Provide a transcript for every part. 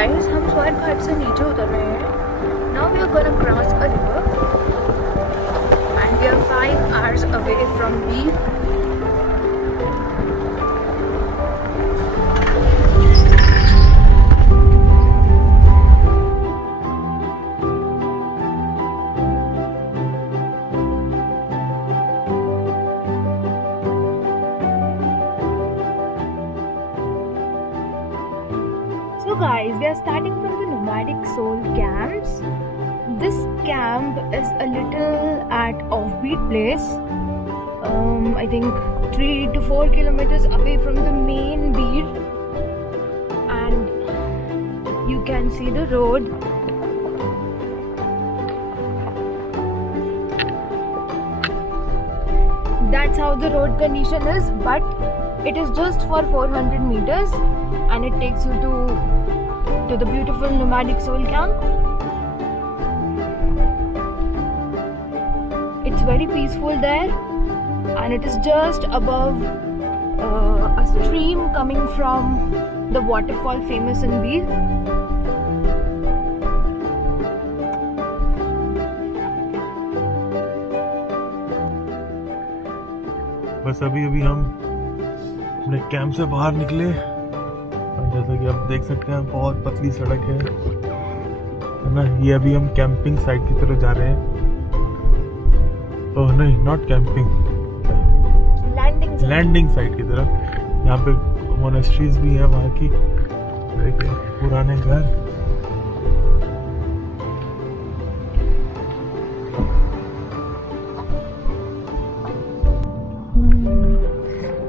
guys, हम स्वर्ग घाट से नीचे उतर रहे हैं. Now we are gonna cross a river and we are 5 hours away from Beer. So guys, we are starting from the nomadic soul camps. This camp is a little at offbeat place. I think 3 to 4 kilometers away from the main Beer, and you can see the road. That's how the road condition is, but it is just for 400 meters and it takes you to the beautiful nomadic soul camp. It's very peaceful there and it is just above a stream coming from the waterfall famous in Beer. बस अभी हम अपने कैंप से बाहर निकले और जैसा कि आप देख सकते हैं बहुत पतली सड़क है ना. ये अभी हम कैंपिंग साइट की तरफ जा रहे हैं. ओह नहीं, नॉट कैंपिंग, लैंडिंग साइट की तरफ. यहाँ पे मोनेस्ट्रीज भी है वहाँ की. देखिए पुराने घर.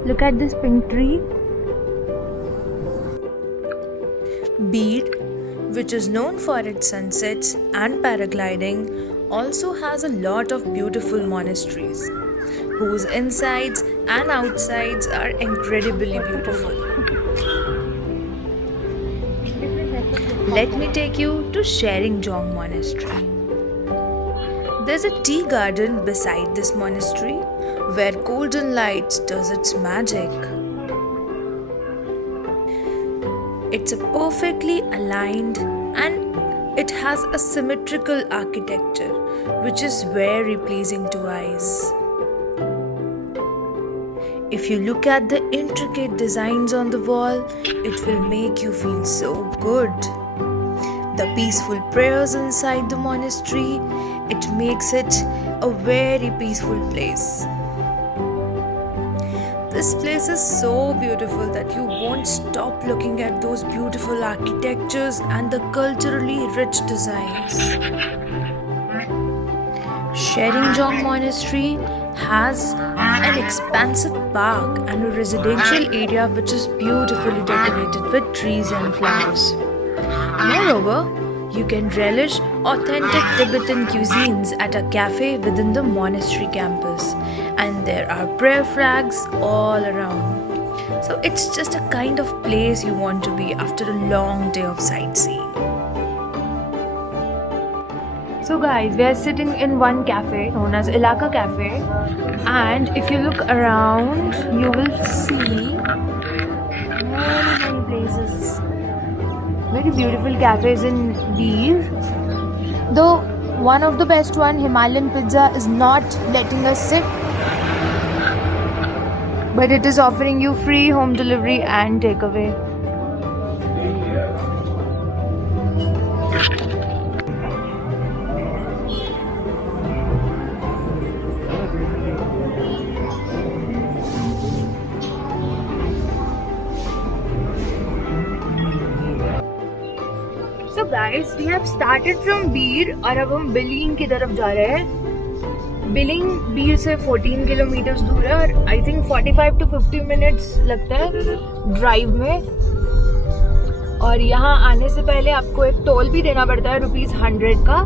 Look at this pink tree. Beer, which is known for its sunsets and paragliding, also has a lot of beautiful monasteries, whose insides and outsides are incredibly beautiful. Let me take you to Sheringjong Monastery. There's a tea garden beside this monastery where golden light does its magic. It's a perfectly aligned and it has a symmetrical architecture which is very pleasing to eyes. If you look at the intricate designs on the wall, it will make you feel so good. The peaceful prayers inside the monastery, it makes it a very peaceful place. This place is so beautiful that you won't stop looking at those beautiful architectures and the culturally rich designs. Sheringjong Monastery has an expansive park and a residential area which is beautifully decorated with trees and flowers. Moreover, you can relish authentic Tibetan cuisines at a cafe within the monastery campus, and there are prayer flags all around. So it's just a kind of place you want to be after a long day of sightseeing. So guys, we are sitting in one cafe known as Ilaka Cafe, and if you look around, you will see many places. Very beautiful cafes in Beer. Though one of the best one, Himalayan Pizza, is not letting us sit, but it is offering you free home delivery and takeaway. So guys, we have started from Beer और अब हम बिलिंग की तरफ जा रहे हैं. बिलिंग बीर से 14 किलोमीटर दूर है और आई थिंक 45 to 50 मिनट्स लगता है ड्राइव में. और यहाँ आने से पहले आपको एक टोल भी देना पड़ता है ₹100 का.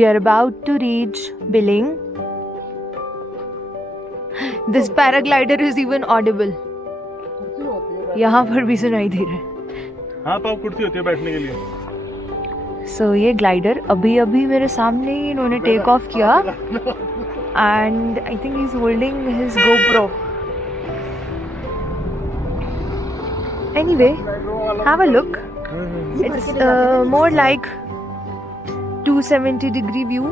We are about to reach Billing. This paraglider is even audible. यहाँ पर भी सुनाई दे रहा है. हाँ पाव कुर्सी होती है बैठने के लिए. So ये ग्लाइडर अभी अभी मेरे सामने ही इन्होंने टेक ऑफ किया. And I think he's holding his GoPro. Anyway, have a look. It's more like 270-degree view.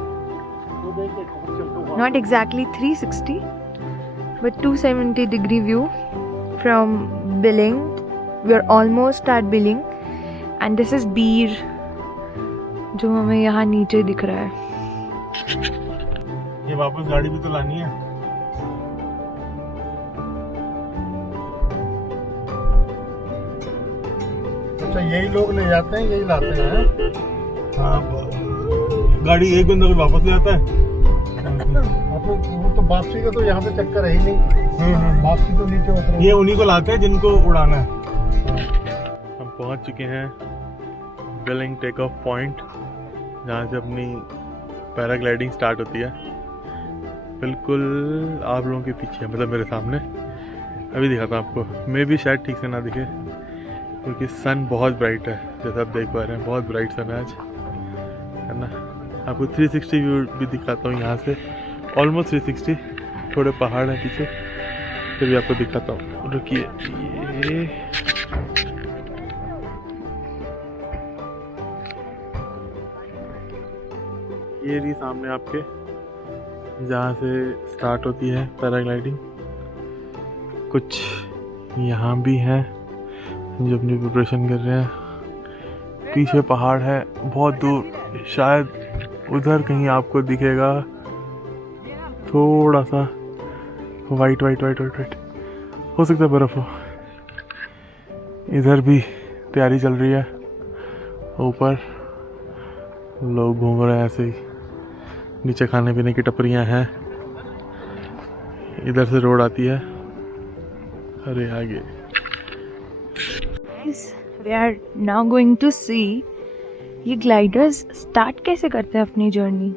Not exactly 360, but 270-degree view from Billing. We are almost at Billing, and this is Beer, जो हमें यहाँ नीचे दिख रहा है. ये वापस गाड़ी भी तो लानी है. अच्छा यही लोग ले जाते हैं, यही लाते हैं. हाँ गाड़ी एक बंदा को वापस ले आता है. वो तो वापसी का तो यहाँ पे चक्कर है ही नहीं. वापसी तो नीचे उतरो. ये उन्हीं को लाते हैं जिनको उड़ाना है. हम पहुंच चुके हैं बिलिंग टेक ऑफ पॉइंट, जहाँ से अपनी पैराग्लाइडिंग स्टार्ट होती है. बिल्कुल आप लोगों के पीछे, मतलब मेरे सामने. अभी दिखाता हूँ आपको. मे भी शायद ठीक से ना दिखे क्योंकि सन बहुत ब्राइट है, जैसा आप देख पा रहे हैं. बहुत ब्राइट सन है आज, है ना. आपको 360 व्यू भी दिखाता हूँ यहाँ से. ऑलमोस्ट 360. थोड़े पहाड़ हैं पीछे, फिर भी आपको दिखाता हूँ. रुकिए. ये रही सामने आपके, जहाँ से स्टार्ट होती है पैराग्लाइडिंग. कुछ यहाँ भी हैं जो अपनी प्रिपरेशन कर रहे हैं. पीछे पहाड़ है बहुत दूर, शायद उधर कहीं आपको दिखेगा थोड़ा सा white white white white white. हो सकता है बर्फ हो. इधर भी तैयारी चल रही है. ऊपर लोग घूम रहे हैं ऐसे ही. नीचे खाने पीने की टपरियां हैं. इधर से रोड आती है. अरे आगे. We are now going to see ये ग्लाइडर्स स्टार्ट कैसे करते हैं अपनी जर्नी.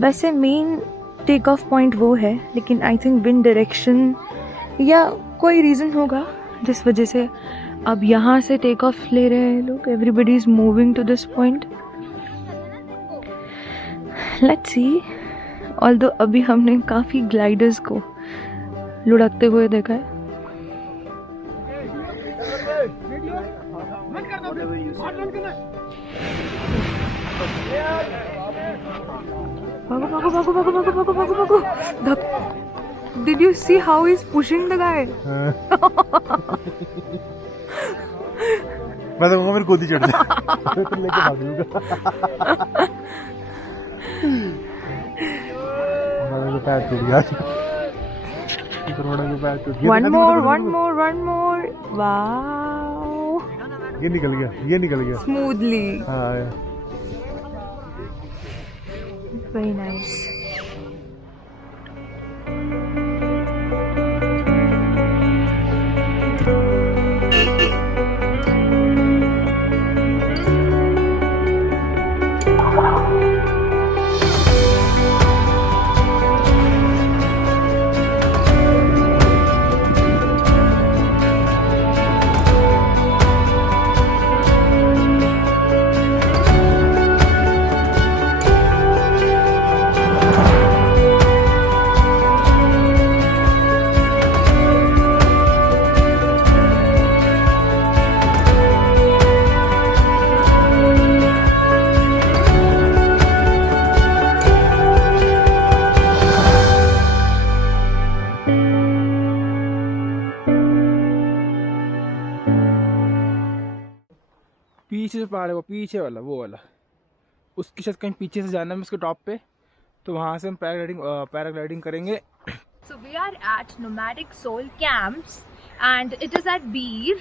वैसे मेन टेक ऑफ पॉइंट वो है, लेकिन आई थिंक विंड डायरेक्शन या कोई रीज़न होगा जिस वजह से अब यहाँ से टेक ऑफ ले रहे हैं लोग. Everybody is moving to this point. Let's see. Although अभी हमने काफ़ी ग्लाइडर्स को लुढ़कते हुए देखा है. Did you see how he's pushing the guy? मैं तो मेरे गोदी चढ़ जाए तो लेके भाग लूंगा. मेरा पैर टूट गया. पैर टूट गया. One more. Wow. ये निकल गया Smoothly. हाँ. Very nice. पीछे से पहाड़ है वो पीछे वाला, वो वाला. उसके शायद कहीं पीछे से जाना है उसके टॉप पे, तो वहाँ से हम पैराग्लाइडिंग करेंगे. So we are at Nomadic Soul Camps and it is at Beer.